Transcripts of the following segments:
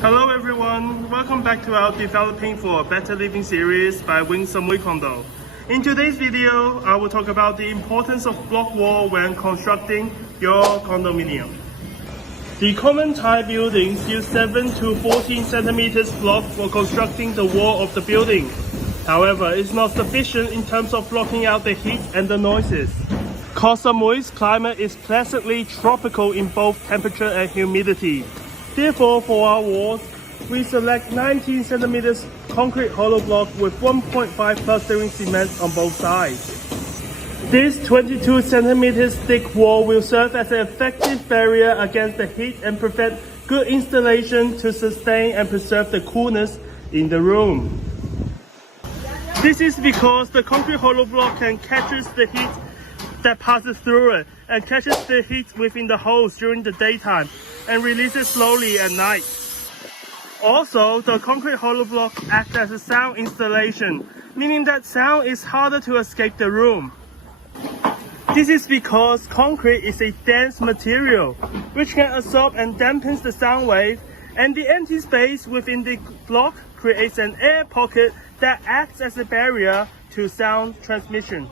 Hello everyone, welcome back to our Developing for a Better Living series by Samui Condo. In today's video, I will talk about the importance of block wall when constructing your condominium. The common type buildings use 7 to 14 centimeters block for constructing the wall of the building. However, it's not sufficient in terms of blocking out the heat and the noises. Koh Samui's climate is pleasantly tropical in both temperature and humidity. Therefore, for our walls, we select 19 centimeters concrete hollow block with 1.5 plastering cement on both sides. This 22 centimeters thick wall will serve as an effective barrier against the heat and prevent good installation to sustain and preserve the coolness in the room. This is because the concrete hollow block can catch the heat that passes through it and catches the heat within the holes during the daytime and releases slowly at night. Also, the concrete hollow block acts as a sound insulation, meaning that sound is harder to escape the room. This is because concrete is a dense material, which can absorb and dampen the sound wave, and the empty space within the block creates an air pocket that acts as a barrier to sound transmission.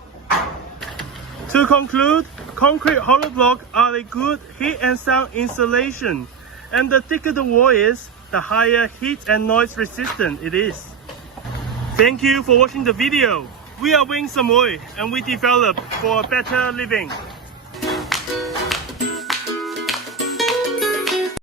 To conclude, concrete hollow blocks are a good heat and sound insulation, and the thicker the wall is, the higher heat and noise resistant it is. Thank you for watching the video. We are Samui, and we develop for a better living.